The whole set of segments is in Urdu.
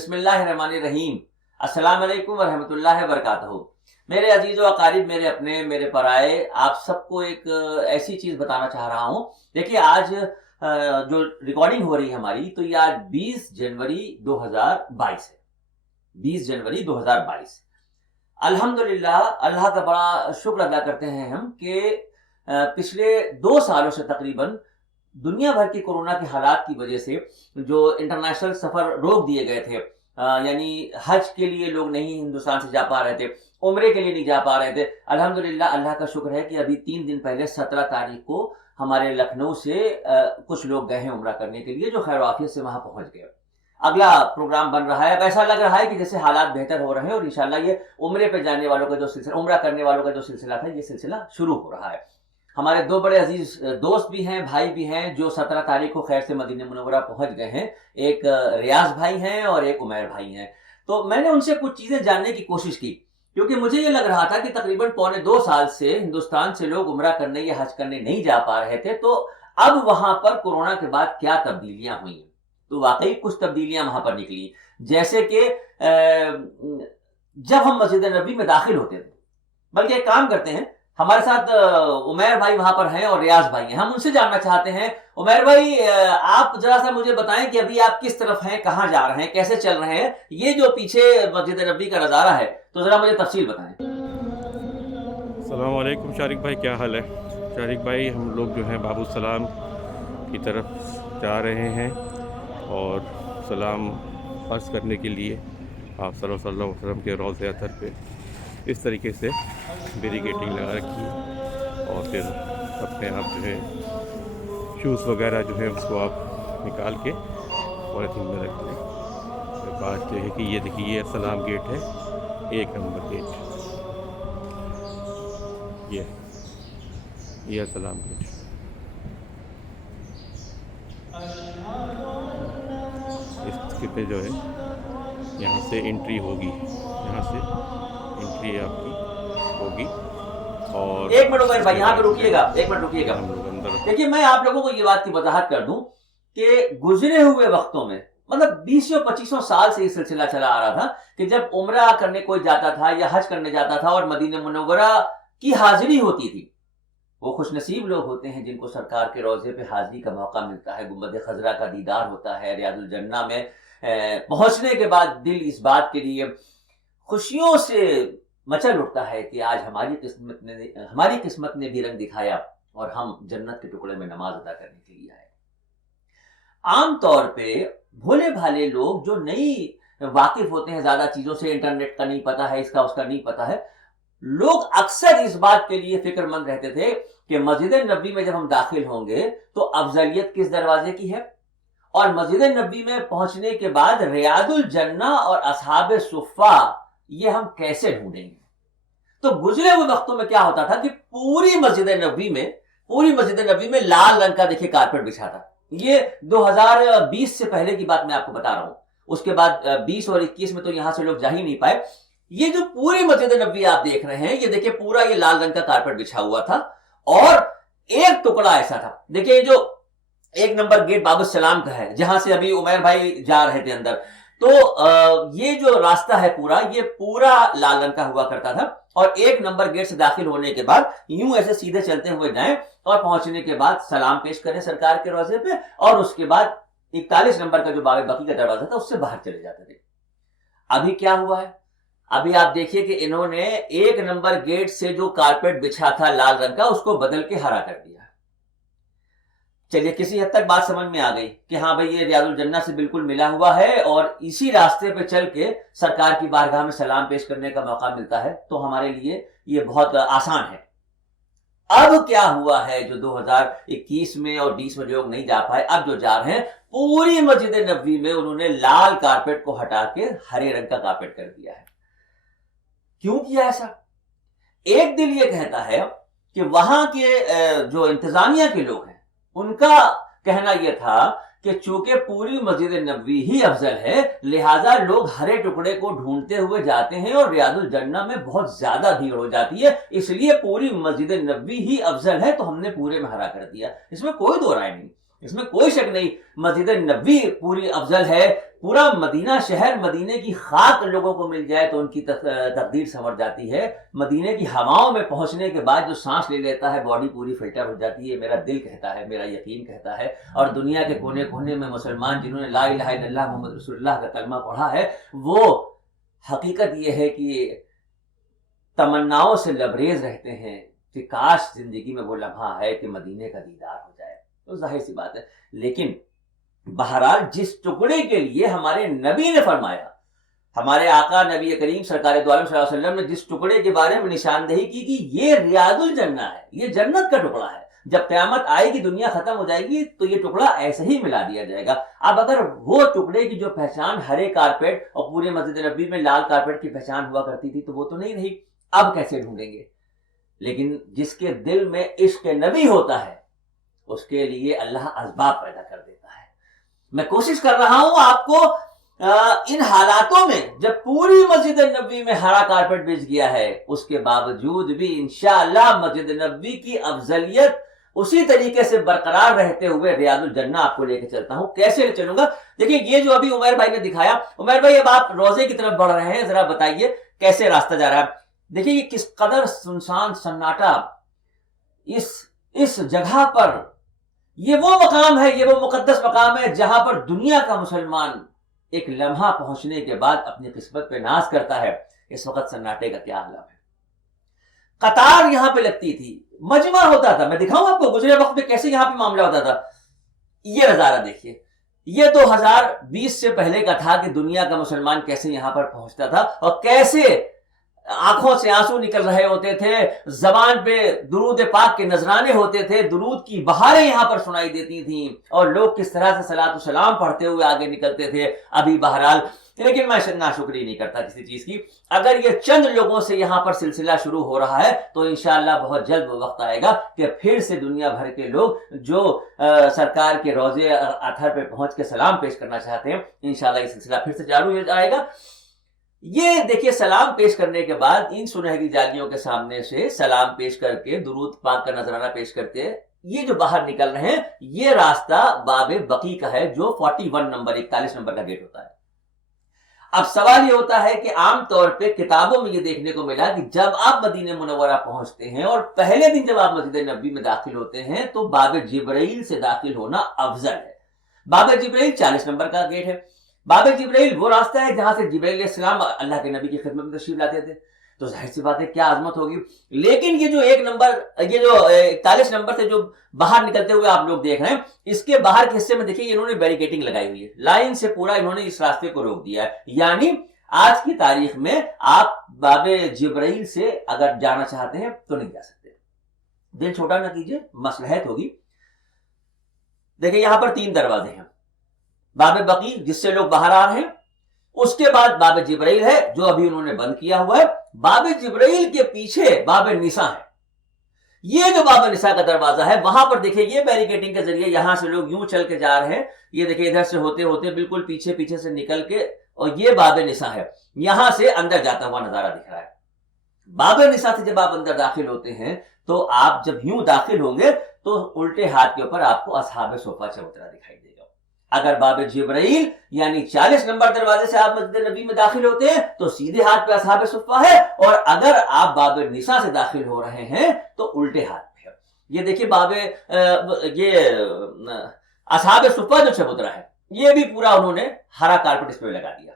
بسم اللہ الرحمن الرحیم۔ السلام علیکم ورحمۃ اللہ وبرکاتہ۔ میرے عزیز و اقارب، میرے اپنے، میرے پرائے، آپ سب کو ایک ایسی چیز بتانا چاہ رہا ہوں۔ دیکھیے آج جو ریکارڈنگ ہو رہی ہے ہماری، تو یہ آج 20 جنوری 2022 ہے۔ 20 جنوری 2022۔ الحمدللہ، اللہ کا بڑا شکر ادا کرتے ہیں ہم کہ پچھلے 2 سالوں سے تقریباً دنیا بھر کی کورونا کے حالات کی وجہ سے جو انٹرنیشنل سفر روک دیے گئے تھے، یعنی حج کے لیے لوگ نہیں ہندوستان سے جا پا رہے تھے، عمرے کے لیے نہیں جا پا رہے تھے۔ الحمدللہ اللہ کا شکر ہے کہ ابھی 3 دن پہلے 17 تاریخ کو ہمارے لکھنؤ سے کچھ لوگ گئے ہیں عمرہ کرنے کے لیے، جو خیر و عافیت سے وہاں پہنچ گئے۔ اگلا پروگرام بن رہا ہے۔ اب ایسا لگ رہا ہے کہ جیسے حالات بہتر ہو رہے ہیں، اور انشاءاللہ یہ عمرے پہ جانے والوں کا جو سلسلہ، عمرہ کرنے والوں کا جو سلسلہ تھا، یہ سلسلہ شروع ہو رہا ہے۔ ہمارے 2 بڑے عزیز دوست بھی ہیں، بھائی بھی ہیں، جو 17 تاریخ کو خیر سے مدینہ منورہ پہنچ گئے ہیں۔ ایک ریاض بھائی ہیں اور ایک عمیر بھائی ہیں۔ تو میں نے ان سے کچھ چیزیں جاننے کی کوشش کی، کیونکہ مجھے یہ لگ رہا تھا کہ تقریباً پونے 2 سال سے ہندوستان سے لوگ عمرہ کرنے یا حج کرنے نہیں جا پا رہے تھے، تو اب وہاں پر کورونا کے بعد کیا تبدیلیاں ہوئیں۔ تو واقعی کچھ تبدیلیاں وہاں پر نکلی، جیسے کہ جب ہم مسجد نبوی میں داخل ہوتے تھے، بلکہ ایک کام کرتے ہیں، ہمارے ساتھ عمیر بھائی وہاں پر ہیں اور ریاض بھائی ہیں، ہم ان سے جاننا چاہتے ہیں۔ عمیر بھائی، آپ ذرا سا مجھے بتائیں کہ ابھی آپ کس طرف ہیں، کہاں جا رہے ہیں، کیسے چل رہے ہیں؟ یہ جو پیچھے مسجد نبوی کا نظارہ ہے، تو ذرا مجھے تفصیل بتائیں۔ السلام علیکم شارق بھائی، کیا حال ہے؟ شارق بھائی، ہم لوگ جو ہیں باب السلام کی طرف جا رہے ہیں اور سلام عرض کرنے کے لیے آپ صلی اللہ علیہ وسلم کے روضہ اطہر پہ اس طریقے سے بیریکیٹنگ لگا رکھی ہے، اور پھر اپنے آپ جو ہے شوز وغیرہ جو ہے اس کو آپ نکال کے پولیتھین میں رکھ دیں۔ بات یہ ہے کہ یہ دیکھیے، یہ سلام گیٹ ہے، 1 نمبر گیٹ، یہ سلام گیٹ۔ اس کے پہ جو ہے یہاں سے انٹری ہوگی، یہاں سے انٹری آپ کی ہوگی۔ اور 1 منٹ عمیر بھائی، یہاں پہ رکیے گا، 1 منٹ رکیے گا۔ ہم لوگ اندر دیکھیے، میں آپ لوگوں کو یہ بات کی وضاحت کر دوں کہ گزرے ہوئے وقتوں میں، مطلب 20-25 سال سے یہ سلسلہ چلا آ رہا تھا کہ جب عمرہ کرنے کوئی جاتا تھا یا حج کرنے جاتا تھا اور مدینہ منورہ کی حاضری ہوتی تھی، وہ خوش نصیب لوگ ہوتے ہیں جن کو سرکار کے روضے پہ حاضری کا موقع ملتا ہے، گنبد خضرا کا دیدار ہوتا ہے، ریاض الجنہ میں پہنچنے کے بعد دل اس بات کے لیے خوشیوں سے مچل اٹھتا ہے کہ آج ہماری قسمت نے بھی رنگ دکھایا اور ہم جنت کے ٹکڑے میں نماز ادا کرنے کے لیے آئے۔ عام طور پہ بھولے بھالے لوگ جو نہیں واقف ہوتے ہیں زیادہ چیزوں سے، انٹرنیٹ کا نہیں پتا ہے، اس کا اس کا نہیں پتا ہے، لوگ اکثر اس بات کے لیے فکر مند رہتے تھے کہ مسجد نبوی میں جب ہم داخل ہوں گے تو افضلیت کس دروازے کی ہے، اور مسجد نبوی میں پہنچنے کے بعد ریاض الجنہ اور اصحاب صفہ یہ ہم کیسے ڈھونڈیں گے۔ تو گزرے ہوئے وقتوں میں کیا ہوتا تھا کہ پوری مسجد نبوی میں لال رنگ کا دیکھیے کارپیٹ بچھا تھا۔ یہ 2020 سے پہلے کی بات میں آپ کو بتا رہا ہوں، اس کے بعد 20 اور 21 میں تو یہاں سے لوگ جا ہی نہیں پائے۔ یہ جو پوری مسجد نبوی آپ دیکھ رہے ہیں، یہ دیکھیے پورا یہ لال رنگ کا کارپیٹ بچھا ہوا تھا، اور ایک ٹکڑا ایسا تھا، دیکھیے یہ جو 1 نمبر گیٹ باب السلام کا ہے، جہاں سے ابھی عمیر بھائی جا رہے تھے اندر، تو یہ جو راستہ ہے یہ پورا لال رنگ کا ہوا کرتا تھا، اور 1 نمبر گیٹ سے داخل ہونے کے بعد یوں ایسے سیدھے چلتے ہوئے جائیں اور پہنچنے کے بعد سلام پیش کریں سرکار کے روضے پہ، اور اس کے بعد 41 نمبر کا جو باب بقی کا دروازہ تھا اس سے باہر چلے جاتے تھے۔ ابھی کیا ہوا ہے؟ ابھی آپ دیکھیے کہ انہوں نے 1 نمبر گیٹ سے جو کارپیٹ بچھا تھا لال رنگ کا، اس کو بدل کے ہرا کر دیا۔ چلیے کسی حد تک بات سمجھ میں آ گئی کہ ہاں بھئی یہ ریاض الجنہ سے بالکل ملا ہوا ہے، اور اسی راستے پہ چل کے سرکار کی بارگاہ میں سلام پیش کرنے کا موقع ملتا ہے، تو ہمارے لیے یہ بہت آسان ہے۔ اب کیا ہوا ہے جو 2021 میں اور 20 میں لوگ نہیں جا پائے، اب جو جا رہے ہیں، پوری مسجد نبوی میں انہوں نے لال کارپیٹ کو ہٹا کے ہرے رنگ کا کارپیٹ کر دیا ہے۔ کیوں کیا ایسا؟ ایک دل یہ کہتا ہے کہ وہاں کے جو انتظامیہ کے لوگ ہیں، ان کا کہنا یہ تھا کہ چونکہ پوری مسجد نبوی ہی افضل ہے، لہٰذا لوگ ہرے ٹکڑے کو ڈھونڈتے ہوئے جاتے ہیں اور ریاض الجنہ میں بہت زیادہ بھیڑ ہو جاتی ہے، اس لیے پوری مسجد نبوی ہی افضل ہے، تو ہم نے پورے میں ہرا کر دیا۔ اس میں کوئی دو رائے نہیں، اس میں کوئی شک نہیں، مسجد نبوی پوری افضل ہے، پورا مدینہ شہر، مدینے کی خاک لوگوں کو مل جائے تو ان کی تقدیر سنور جاتی ہے. مدینے کی ہواؤں میں پہنچنے کے بعد جو سانس لے لیتا ہے باڈی پوری فلٹر ہو جاتی ہے. میرا دل کہتا ہے، میرا یقین کہتا ہے، اور دنیا کے کونے کونے میں مسلمان جنہوں نے لا الہ الا اللہ محمد رسول اللہ کا کلمہ پڑھا ہے، وہ حقیقت یہ ہے کہ تمناؤں سے لبریز رہتے ہیں کہ کاش زندگی میں وہ لمحہ ہے کہ مدینے کا دیدار ہو جائے. تو ظاہر سی بات ہے. لیکن بہرحال جس ٹکڑے کے لیے ہمارے نبی نے فرمایا، ہمارے آقا نبی کریم سرکار دو عالم صلی اللہ علیہ وسلم نے جس ٹکڑے کے بارے میں نشاندہی کی کہ یہ ریاض الجنہ ہے، یہ جنت کا ٹکڑا ہے، جب قیامت آئے گی، دنیا ختم ہو جائے گی تو یہ ٹکڑا ایسے ہی ملا دیا جائے گا. اب اگر وہ ٹکڑے کی جو پہچان ہرے کارپیٹ اور پورے مسجد نبی میں لال کارپیٹ کی پہچان ہوا کرتی تھی تو وہ تو نہیں رہی، اب کیسے ڈھونڈیں گے؟ لیکن جس کے دل میں عشق نبی ہوتا ہے اس کے لیے اللہ اسباب پیدا کر دیتا ہے. میں کوشش کر رہا ہوں آپ کو ان حالاتوں میں، جب پوری مسجد نبوی میں ہرا کارپیٹ بچ گیا ہے، اس کے باوجود بھی انشاءاللہ مسجد نبوی کی افضلیت اسی طریقے سے برقرار رہتے ہوئے ریاض الجنہ آپ کو لے کے چلتا ہوں. کیسے لے چلوں گا؟ دیکھیں یہ جو ابھی عمیر بھائی نے دکھایا، عمیر بھائی اب آپ روزے کی طرف بڑھ رہے ہیں، ذرا بتائیے کیسے راستہ جا رہا ہے. دیکھیں یہ کس قدر سنسان سناٹا اس جگہ پر، یہ وہ مقام ہے، یہ وہ مقدس مقام ہے جہاں پر دنیا کا مسلمان ایک لمحہ پہنچنے کے بعد اپنی قسمت پہ ناز کرتا ہے. اس وقت سناٹے کا کیا عالم ہے. قطار یہاں پہ لگتی تھی، مجمع ہوتا تھا. میں دکھاؤں آپ کو گزرے وقت میں کیسے یہاں پہ معاملہ ہوتا تھا. یہ نظارہ دیکھیے، یہ 2020 سے پہلے کا تھا کہ دنیا کا مسلمان کیسے یہاں پر پہنچتا تھا اور کیسے آنکھوں سے آنسو نکل رہے ہوتے تھے، زبان پہ درود پاک کے نذرانے ہوتے تھے، درود کی بہاریں یہاں پر سنائی دیتی تھیں، اور لوگ کس طرح سے صلاۃ و سلام پڑھتے ہوئے آگے نکلتے تھے. ابھی بہرحال لیکن میں ناشکری نہیں کرتا کسی چیز کی. اگر یہ چند لوگوں سے یہاں پر سلسلہ شروع ہو رہا ہے تو انشاءاللہ بہت جلد وہ وقت آئے گا کہ پھر سے دنیا بھر کے لوگ جو سرکار کے روضے اطہر پہ پہنچ کے سلام پیش کرنا چاہتے ہیں، انشاءاللہ یہ سلسلہ پھر سے جاری ہو جائے گا. یہ دیکھیے سلام پیش کرنے کے بعد ان سنہری جالیوں کے سامنے سے سلام پیش کر کے درود پاک کا نذرانہ پیش کرتے یہ جو باہر نکل رہے ہیں، یہ راستہ باب بقی کا ہے جو 41 نمبر 41 نمبر کا گیٹ ہوتا ہے. اب سوال یہ ہوتا ہے کہ عام طور پہ کتابوں میں یہ دیکھنے کو ملا کہ جب آپ مدینہ منورہ پہنچتے ہیں اور پہلے دن جب آپ مسجد نبوی میں داخل ہوتے ہیں تو باب جبرائیل سے داخل ہونا افضل ہے. باب جبرائیل 40 نمبر کا گیٹ ہے. باب جبرائیل وہ راستہ ہے جہاں سے جبرائیل علیہ السلام اللہ کے نبی کی خدمت میں تشریف لاتے تھے. تو ظاہر سی بات ہے کیا عظمت ہوگی. لیکن یہ جو 41 نمبر سے جو باہر نکلتے ہوئے آپ لوگ دیکھ رہے ہیں، اس کے باہر کے حصے میں دیکھیے انہوں نے بیریکیٹنگ لگائی ہوئی ہے، لائن سے پورا انہوں نے اس راستے کو روک دیا ہے. یعنی آج کی تاریخ میں آپ باب جبرائیل سے اگر جانا چاہتے ہیں تو نہیں جا سکتے. دل چھوٹا نہ کیجیے، مصلحت ہوگی. دیکھیں یہاں پر 3 دروازے ہیں. باب بقی جس سے لوگ باہر آ رہے ہیں، اس کے بعد باب جبرائیل ہے جو ابھی انہوں نے بند کیا ہوا ہے. باب جبرائیل کے پیچھے باب نساء ہے. یہ جو باب نساء کا دروازہ ہے وہاں پر دیکھیں یہ بیریکیٹنگ کے ذریعے یہاں سے لوگ یوں چل کے جا رہے ہیں. یہ دیکھیں ادھر سے ہوتے ہوتے بالکل پیچھے سے نکل کے، اور یہ باب نساء ہے، یہاں سے اندر جاتا ہوا نظارہ دکھ رہا ہے. باب نساء سے جب آپ اندر داخل ہوتے ہیں تو آپ جب یوں داخل ہوں گے تو الٹے ہاتھ کے اوپر آپ کو اصحاب صفہ چبوترا دکھائی دے گا. اگر باب جبرائیل یعنی 40 نمبر دروازے سے آپ مسجد نبی میں داخل ہوتے ہیں تو سیدھے ہاتھ پہ اصحاب صفہ ہے، اور اگر آپ باب نساء سے داخل ہو رہے ہیں تو الٹے ہاتھ پہ ہے. یہ دیکھیے اصحاب صفہ جو چبوترا ہے یہ بھی پورا انہوں نے ہرا کارپٹ اس پہ لگا دیا،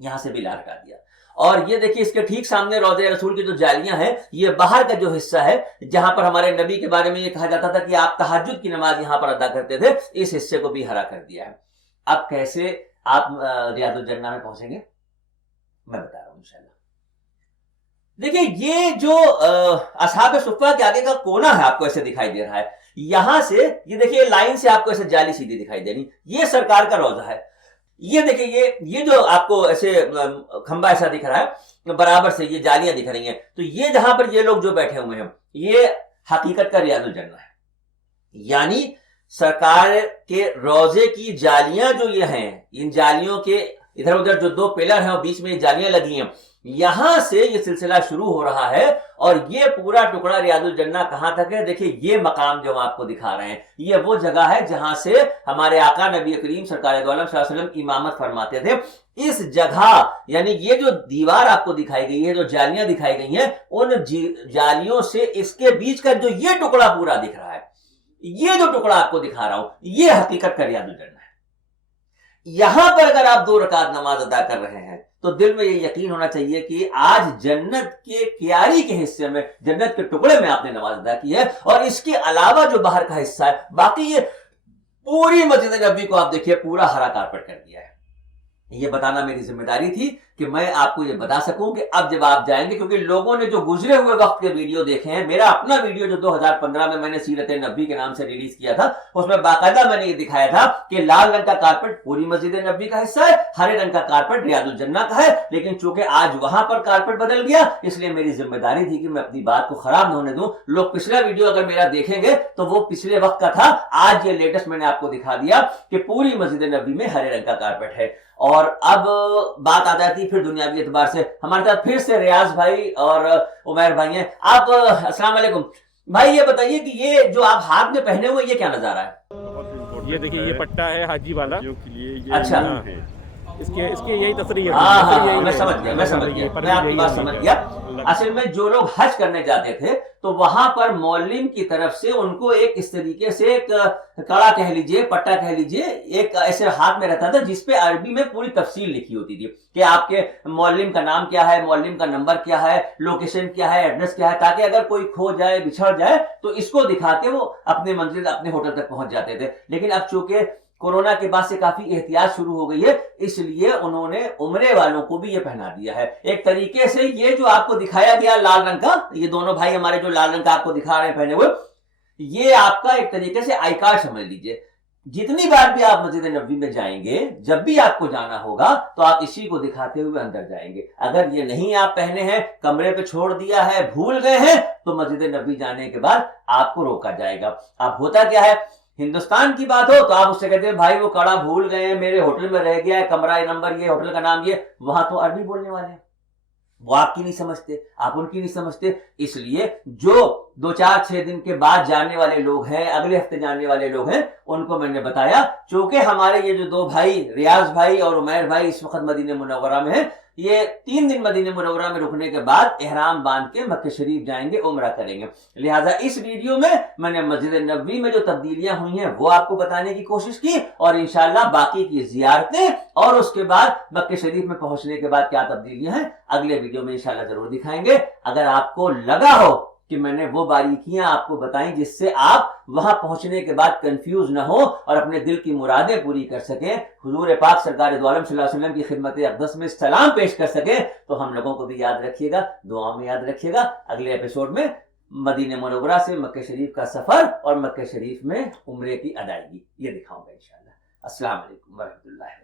یہاں سے بھی لگا دیا. اور یہ دیکھیے اس کے ٹھیک سامنے روضہ رسول کی جو جالیاں ہیں، یہ باہر کا جو حصہ ہے جہاں پر ہمارے نبی کے بارے میں یہ کہا جاتا تھا کہ آپ تہجد کی نماز یہاں پر ادا کرتے تھے، اس حصے کو بھی ہرا کر دیا ہے. اب کیسے آپ ریاض الجنہ میں پہنچیں گے میں بتا رہا ہوں انشاءاللہ. دیکھیے یہ جو اصحاب صفہ کے آگے کا کونا ہے آپ کو ایسے دکھائی دے رہا ہے، یہاں سے یہ دیکھیے لائن سے آپ کو ایسے جالی سیدھی دکھائی دے رہی، یہ سرکار کا روضہ ہے. یہ دیکھیں یہ جو آپ کو ایسے کھمبا ایسا دکھ رہا ہے برابر سے یہ جالیاں دکھ رہی ہیں، تو یہ جہاں پر یہ لوگ جو بیٹھے ہوئے ہیں یہ حقیقت کا ریاض الجنہ ہے. یعنی سرکار کے روضے کی جالیاں جو یہ ہیں، ان جالیوں کے ادھر ادھر جو 2 پلر ہیں اور بیچ میں یہ جالیاں لگی ہیں، یہاں سے یہ سلسلہ شروع ہو رہا ہے اور یہ پورا ٹکڑا ریاض الجنہ کہاں تک ہے؟ دیکھیں یہ مقام جو ہم آپ کو دکھا رہے ہیں یہ وہ جگہ ہے جہاں سے ہمارے آقا نبی کریم سرکار دو عالم صلی اللہ علیہ وسلم امامت فرماتے تھے. اس جگہ یعنی یہ جو دیوار آپ کو دکھائی گئی ہے, جو جالیاں دکھائی گئی ہیں, ان جالیوں سے اس کے بیچ کا جو یہ ٹکڑا پورا دکھ رہا ہے, یہ جو ٹکڑا آپ کو دکھا رہا ہوں, یہ حقیقت کا ریاض الجنہ ہے. یہاں پر اگر آپ 2 رکعت نماز ادا کر رہے ہیں تو دل میں یہ یقین ہونا چاہیے کہ آج جنت کے کیاری کے حصے میں, جنت کے ٹکڑے میں آپ نے نماز ادا کی ہے. اور اس کے علاوہ جو باہر کا حصہ ہے, باقی یہ پوری مسجد نبوی کو آپ دیکھیے پورا ہرا کارپٹ کر دیا ہے. یہ بتانا میری ذمہ داری تھی کہ میں آپ کو یہ بتا سکوں کہ اب جب آپ جائیں گے, کیونکہ لوگوں نے جو گزرے ہوئے وقت کے ویڈیو دیکھے ہیں, میرا اپنا ویڈیو جو 2015 میں نے سیرت نبوی کے نام سے ریلیز کیا تھا, اس میں باقاعدہ میں نے یہ دکھایا تھا کہ لال رنگ کا کارپٹ پوری مسجد نبوی کا حصہ ہے, ہرے رنگ کا کارپٹ ریاض الجنہ کا ہے. لیکن چونکہ آج وہاں پر کارپٹ بدل گیا, اس لیے میری ذمہ داری تھی کہ میں اپنی بات کو خراب نہ ہونے دوں. لوگ پچھلا ویڈیو اگر میرا دیکھیں گے تو وہ پچھلے وقت کا تھا, آج یہ لیٹسٹ میں نے آپ کو دکھا دیا کہ پوری مسجد نبوی میں ہرے رنگ کا کارپٹ ہے. اور اب بات آ جاتی پھر دنیاوی اعتبار سے. ہمارے ساتھ پھر سے ریاض بھائی اور عمیر بھائی ہیں. آپ السلام علیکم بھائی, یہ بتائیے کہ یہ جو آپ ہاتھ میں پہنے ہوئے یہ کیا نظارہ ہے؟ یہ دیکھیے یہ پٹا ہے حاجی والا. اچھا, اس کے یہی تصریح ہے. ہاں میں سمجھ گیا, میں آپ کی بات سمجھ گیا. اصل میں جو لوگ حج کرنے جاتے تھے تو وہاں پر مولم کی طرف سے ان کو ایک اس طریقے سے ایک کڑا کہہ لیجئے, پٹا کہہ لیجئے, ایک ایسے ہاتھ میں رہتا تھا جس پہ عربی میں پوری تفصیل لکھی ہوتی تھی کہ آپ کے مولم کا نام کیا ہے, مولم کا نمبر کیا ہے, لوکیشن کیا ہے, ایڈریس کیا ہے, تاکہ اگر کوئی کھو جائے, بچھڑ جائے تو اس کو دکھا کے وہ اپنے منزل, اپنے ہوٹل تک پہنچ جاتے تھے. لیکن اب چونکہ کورونا کے بعد سے کافی احتیاط شروع ہو گئی ہے, اس لیے انہوں نے عمرے والوں کو بھی یہ پہنا دیا ہے. ایک طریقے سے یہ جو آپ کو دکھایا گیا لال رنگ کا, یہ دونوں بھائی ہمارے جو لال رنگ کا آپ کو دکھا رہے ہیں پہنے ہوئے, یہ آپ کا ایک طریقے سے آئی کارڈ سمجھ لیجئے. جتنی بار بھی آپ مسجد نبوی میں جائیں گے, جب بھی آپ کو جانا ہوگا تو آپ اسی کو دکھاتے ہوئے اندر جائیں گے. اگر یہ نہیں آپ پہنے ہیں, کمرے پہ چھوڑ دیا ہے, بھول گئے ہیں, تو مسجد نبوی جانے کے بعد آپ کو روکا جائے گا. اب ہوتا کیا ہے, ہندوستان کی بات ہو تو آپ اس سے کہتے ہیں بھائی وہ کڑا بھول گئے ہیں, میرے ہوٹل میں رہ گیا ہے, کمرہ نمبر یہ, ہوٹل کا نام یہ. وہاں تو عربی بولنے والے ہیں, وہ آپ کی نہیں سمجھتے, آپ ان کی نہیں سمجھتے. اس لیے جو 2-4-6 دن کے بعد جانے والے لوگ ہیں, اگلے ہفتے جانے والے لوگ ہیں, ان کو میں نے بتایا, چونکہ ہمارے یہ جو 2 بھائی ریاض بھائی اور عمیر بھائی اس وقت مدینہ منورہ میں ہیں, یہ 3 دن مدینہ منورہ میں رکنے کے بعد احرام باندھ کے مکہ شریف جائیں گے, عمرہ کریں گے. لہٰذا اس ویڈیو میں نے مسجد نبوی میں جو تبدیلیاں ہوئی ہیں وہ آپ کو بتانے کی کوشش کی, اور انشاءاللہ باقی کی زیارتیں اور اس کے بعد مکہ شریف میں پہنچنے کے بعد کیا تبدیلیاں ہیں اگلے ویڈیو میں انشاءاللہ ضرور دکھائیں گے. اگر آپ کو لگا ہو کہ میں نے وہ باریکیاں آپ کو بتائیں جس سے آپ وہاں پہنچنے کے بعد کنفیوز نہ ہو اور اپنے دل کی مرادیں پوری کر سکیں, حضور پاک سرکار دو عالم صلی اللہ علیہ وسلم کی خدمت اقدس میں سلام پیش کر سکیں, تو ہم لوگوں کو بھی یاد رکھیے گا, دعا میں یاد رکھیے گا. اگلے ایپیسوڈ میں مدینہ منورہ سے مکہ شریف کا سفر اور مکہ شریف میں عمرے کی ادائیگی یہ دکھاؤں گا انشاءاللہ. السلام علیکم ورحمۃ اللہ.